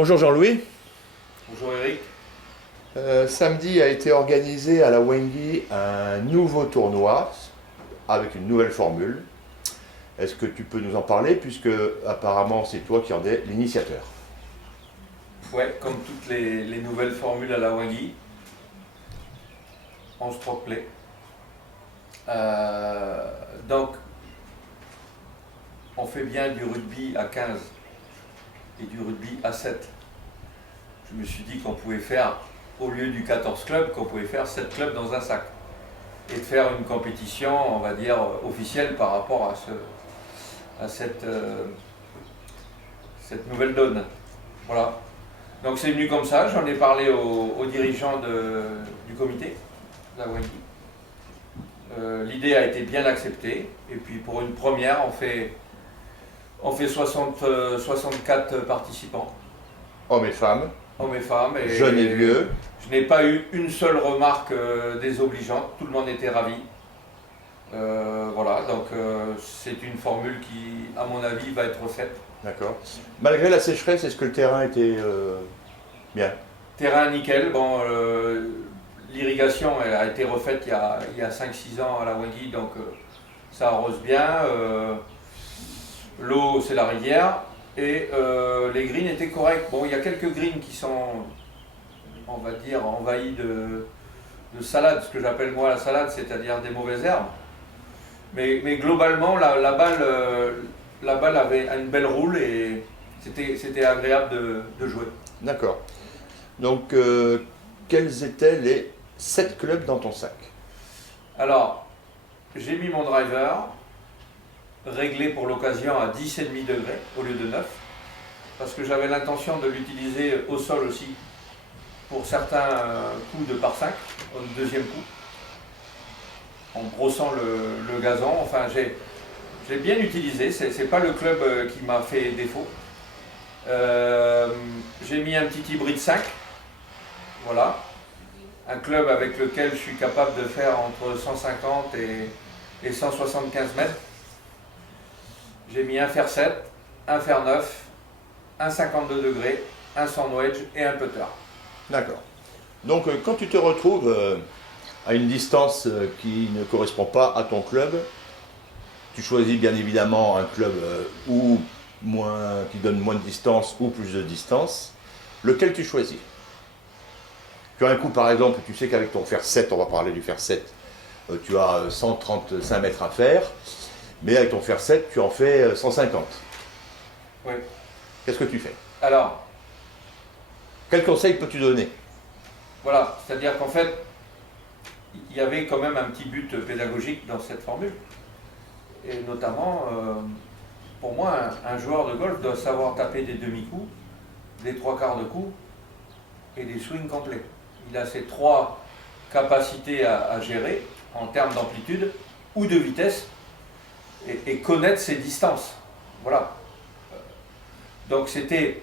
Bonjour Jean-Louis. Bonjour Eric. Samedi a été organisé à la Wengi un nouveau tournoi avec une nouvelle formule. Est-ce que tu peux nous en parler puisque apparemment c'est toi qui en es l'initiateur? Ouais, comme toutes les nouvelles formules à la Wagi, on stroke play. Donc, on fait bien du rugby à 15 et du rugby à 7. Je me suis dit qu'on pouvait faire, au lieu du 14 clubs, qu'on pouvait faire 7 clubs dans un sac. Et de faire une compétition, on va dire, officielle par rapport à cette nouvelle donne. Voilà. Donc c'est venu comme ça, j'en ai parlé aux dirigeants du comité, de la Wagi. L'idée a été bien acceptée, et puis pour une première, on fait 64 participants. Hommes et femmes, Hommes et femmes. Et jeunes et vieux. Je n'ai pas eu une seule remarque désobligeante, tout le monde était ravi. Voilà, donc c'est une formule qui, à mon avis, va être refaite. D'accord. Malgré la sécheresse, est-ce que le terrain était bien? Terrain nickel, bon, l'irrigation elle a été refaite il y a 5-6 ans à la Wagi, donc ça arrose bien. L'eau c'est la rivière et les greens étaient corrects. Bon, il y a quelques greens qui sont, on va dire, envahis de salade, ce que j'appelle moi la salade, c'est-à-dire des mauvaises herbes. Mais globalement, la balle avait une belle roule et c'était agréable de jouer. D'accord. Donc, quels étaient les 7 clubs dans ton sac? Alors, j'ai mis mon driver, réglé pour l'occasion à 10,5 degrés au lieu de 9, parce que j'avais l'intention de l'utiliser au sol aussi, pour certains coups de par 5, au deuxième coup, en brossant le gazon. Enfin, j'ai bien utilisé, c'est pas le club qui m'a fait défaut. J'ai mis un petit hybride 5, voilà, un club avec lequel je suis capable de faire entre 150 et 175 mètres. J'ai mis un fer 7, un fer 9, un 52 degrés, un sand wedge et un putter. D'accord. Donc, quand tu te retrouves à une distance qui ne correspond pas à ton club, tu choisis bien évidemment un club qui donne moins de distance ou plus de distance. Lequel tu choisis? Tu as un coup par exemple, tu sais qu'avec ton fer 7, on va parler du fer 7, tu as 135 mètres à faire, mais avec ton fer 7, tu en fais 150. Oui. Qu'est-ce que tu fais? Alors, Quel conseil peux-tu donner? voilà, c'est-à-dire qu'en fait, il y avait quand même un petit but pédagogique dans cette formule. Et notamment, pour moi, un joueur de golf doit savoir taper des demi-coups, des trois quarts de coups et des swings complets. Il a ces trois capacités à gérer en termes d'amplitude ou de vitesse et connaître ses distances. Voilà. Donc c'était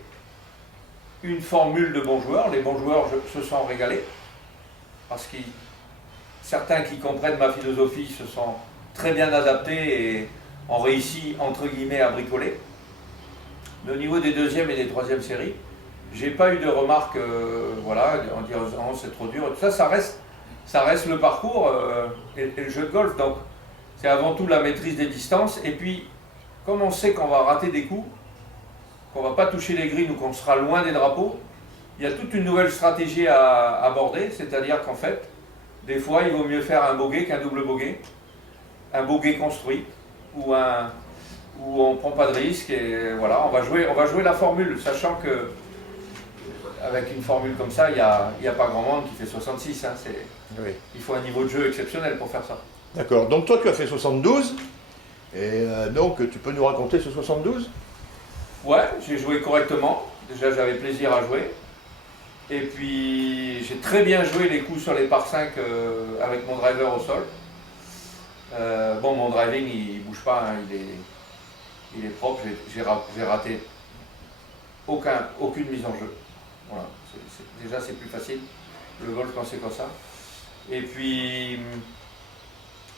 une formule de bons joueurs. Les bons joueurs se sont régalés parce que certains qui comprennent ma philosophie se sont très bien adaptés et ont réussi entre guillemets à bricoler. Mais au niveau des deuxièmes et des troisièmes séries, j'ai pas eu de remarques voilà, en disant oh, c'est trop dur. Tout ça, ça reste le parcours et le jeu de golf. Donc c'est avant tout la maîtrise des distances. Et puis, comme on sait qu'on va rater des coups, qu'on ne va pas toucher les greens ou qu'on sera loin des drapeaux, il y a toute une nouvelle stratégie à aborder, c'est-à-dire qu'en fait, des fois, il vaut mieux faire un bogey qu'un double bogey, un bogey construit, où on ne prend pas de risque, et voilà, on va jouer la formule, sachant que avec une formule comme ça, il n'y a pas grand monde qui fait 66, hein, Oui. il faut un niveau de jeu exceptionnel pour faire ça. D'accord. Donc toi, tu as fait 72, et donc tu peux nous raconter ce 72? Ouais, j'ai joué correctement, déjà j'avais plaisir à jouer. Et puis j'ai très bien joué les coups sur les par 5 avec mon driver au sol. Bon, mon driving il bouge pas, hein, il est propre, j'ai raté aucune mise en jeu. Voilà, déjà c'est plus facile, le golf quand c'est comme ça. Et puis,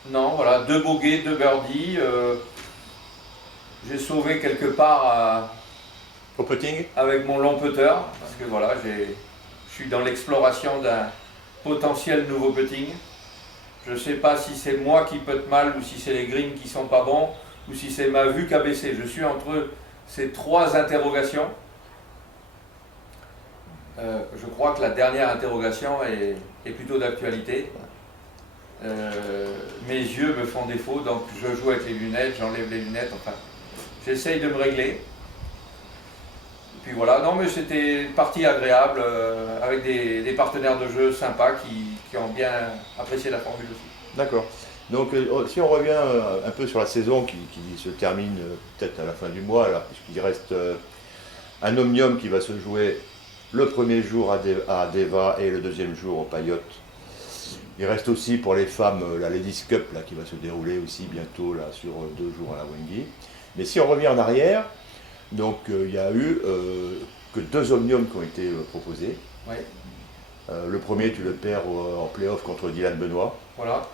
non, voilà, 2 bogeys, 2 birdies. J'ai sauvé quelque part Au putting? avec mon long putter, parce que voilà, je suis dans l'exploration d'un potentiel nouveau putting. Je ne sais pas si c'est moi qui putte mal ou si c'est les greens qui sont pas bons ou si c'est ma vue qui a baissé. Je suis entre ces 3 interrogations. Je crois que la dernière interrogation est plutôt d'actualité. Mes yeux me font défaut, donc je joue avec les lunettes, j'enlève les lunettes, enfin, j'essaye de me régler. Et puis voilà, non mais c'était une partie agréable, avec des partenaires de jeu sympas qui ont bien apprécié la formule aussi. D'accord. Donc si on revient un peu sur la saison qui se termine peut-être à la fin du mois, là, puisqu'il reste un omnium qui va se jouer le premier jour à Deva et le deuxième jour au Payotte. Il reste aussi pour les femmes la Ladies Cup là, qui va se dérouler aussi bientôt là, sur 2 jours à la Wengi. Mais si on revient en arrière, donc il y a eu que 2 omniums qui ont été proposés. Oui, Le premier, tu le perds en playoff contre Dylan Benoît. voilà,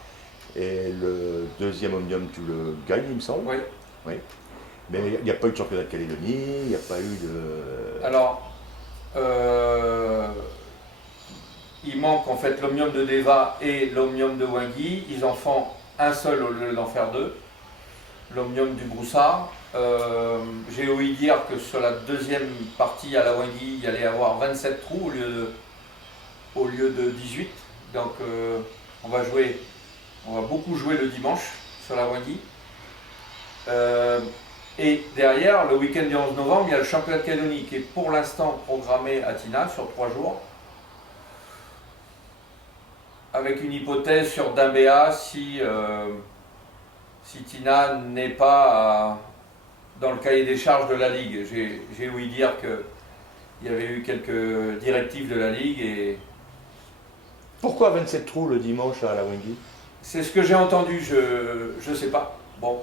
Et le deuxième omnium, tu le gagnes, il me semble. oui. Oui. Mais il n'y a pas eu de championnat de Calédonie, il n'y a pas eu de. Alors, il manque en fait l'omnium de Deva et l'omnium de Wangui. Ils en font un seul au lieu d'en faire 2. L'omnium du Broussard. J'ai ouï dire que sur la deuxième partie à la Wangui, il y allait avoir 27 trous au lieu de 18. Donc on va beaucoup jouer le dimanche sur la Wangui. Et derrière, le week-end du 11 novembre, il y a le championnat de Calédonie qui est pour l'instant programmé à Tina sur 3 jours. Avec une hypothèse sur Dimbéa si Tina n'est pas dans le cahier des charges de la Ligue. J'ai ouï dire qu'il y avait eu quelques directives de la Ligue et Pourquoi 27 trous le dimanche à la Wengi? c'est ce que j'ai entendu, je ne sais pas. Bon,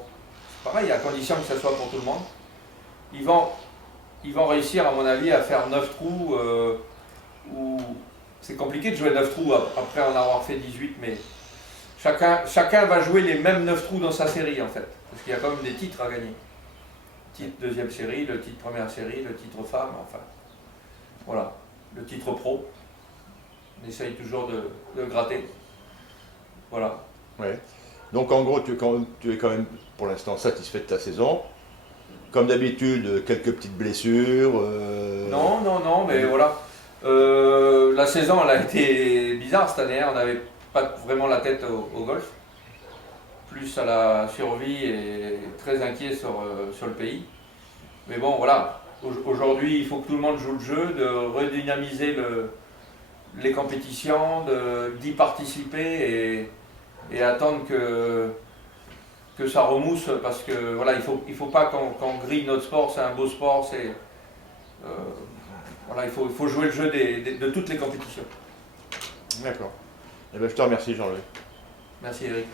c'est pareil, à condition que ça soit pour tout le monde. Ils vont réussir, à mon avis, à faire 9 trous où c'est compliqué de jouer 9 trous après en avoir fait 18, mais chacun va jouer les mêmes 9 trous dans sa série en fait. Parce qu'il y a quand même des titres à gagner. Le titre deuxième série, le titre première série, le titre femme, enfin. Voilà, le titre pro. On essaye toujours de gratter. Voilà. Ouais. Donc en gros, tu es quand même pour l'instant satisfait de ta saison. Comme d'habitude, quelques petites blessures. Non, mais voilà. La saison, elle a été bizarre cette année. On n'avait pas vraiment la tête au golf. Plus à la survie et très inquiet sur le pays. Mais bon, voilà. Aujourd'hui, il faut que tout le monde joue le jeu, de redynamiser les compétitions, d'y participer et attendre que ça remousse parce que voilà, il faut pas qu'on grille notre sport, c'est un beau sport, voilà, il faut jouer le jeu de toutes les compétitions. D'accord. Eh ben, je te remercie Jean-Louis. Merci Eric.